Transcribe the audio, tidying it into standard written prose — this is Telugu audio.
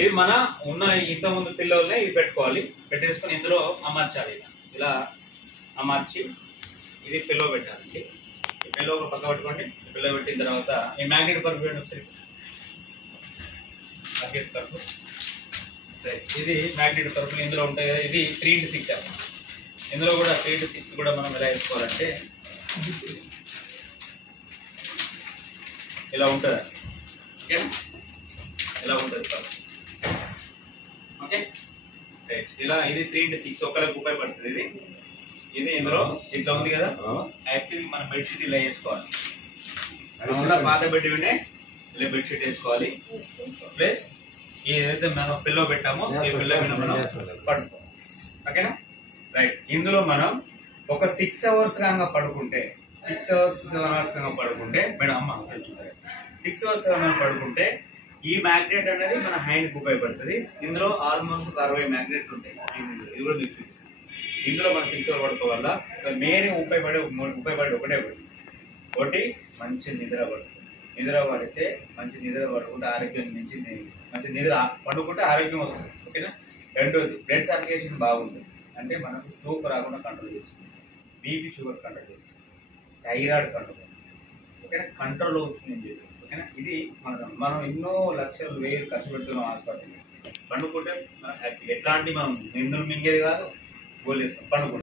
ఇది మన ఉన్న ఇంత ముందు పిల్లల్ని ఇది పెట్టుకోవాలి, పెట్టేసుకొని ఇందులో అమర్చాలి. ఇలా అమర్చి ఇది పిల్లో పెట్టాలి. ఈ పిల్లో ఒక పక్క పెట్టుకోండి. పిల్లో పెట్టిన తర్వాత ఈ మ్యాగ్నెట్ పరుపు పెట్టండి ఒకసారి. మ్యాగ్నెట్ పరుపు ఇది మ్యాగ్నెట్ పరుపులు ఇందులో ఉంటాయి కదా. ఇది 3x6 అన్నమాట. ఇందులో కూడా 3x6 కూడా మనం ఎలా వేసుకోవాలంటే ఇలా ఉంటుంది. ఓకేనా? ఇలా ఉంటుంది సార్. Okay right. ఇలా ఇది 3x6 ఒకరికి ఉపయోగపడుతుంది. ఇది ఇది ఇందులో ఇట్లా ఉంది కదా. యాక్చువల్లీ మనం బెడ్షీట్ ఇలా వేసుకోవాలి. కూడా పాత బెడ్ వినే ఇలా బెడ్షీట్ వేసుకోవాలి. ప్లస్ ఏదైతే మనం పిల్లో పెట్టామో ఈ పిల్ల మీద మనం పడుకోవాలి. ఓకేనా రైట్. ఇందులో మనం ఒక 6 అవర్స్ కాగా పడుకుంటే 6 అవర్స్ 7 అవర్స్ కాగా పడుకుంటే మేడం అమ్మ 6 అవర్స్ కాగా పడుకుంటే ఈ మ్యాగ్నెట్ అనేది మన హ్యాండ్ కు ఉపయోగపడుతుంది. ఇందులో ఆల్మోస్ట్ 60 మ్యాగ్నెట్లు ఉంటాయి. ఇది కూడా మీకు చూపిస్తుంది. ఇందులో మనం 6 అవర్స్ పడుకోవాల మెయిన్ ఉపయోగపడే ఒకటి మంచి నిద్ర పడుతుంది. నిద్ర పడితే మంచి నిద్ర పడుకుంటే ఆరోగ్యం మంచి నిద్ర పడుకుంటే ఆరోగ్యం వస్తుంది. ఓకేనా. రెండోది బ్లడ్ సర్క్యులేషన్ బాగుంటుంది. అంటే మనకు స్ట్రోక్ రాకుండా కంట్రోల్ చేస్తుంది. బీపీ షుగర్ కంట్రోల్ చేస్తుంది. థైరాయిడ్ కంట్రోల్ అవుతుంది. ఓకేనా. కంట్రోల్ అవుతుంది. ఓకేనా. ఇది మనం ఎన్నో లక్షలు వేలు ఖర్చు పెడుతున్నాం హాస్పిటల్. పండుకుంటే మనం హ్యాపీ. ఎట్లాంటి మనం నిందులు మింగేది కాదు. గోల్ వేస్తాం పండుకుంటాం.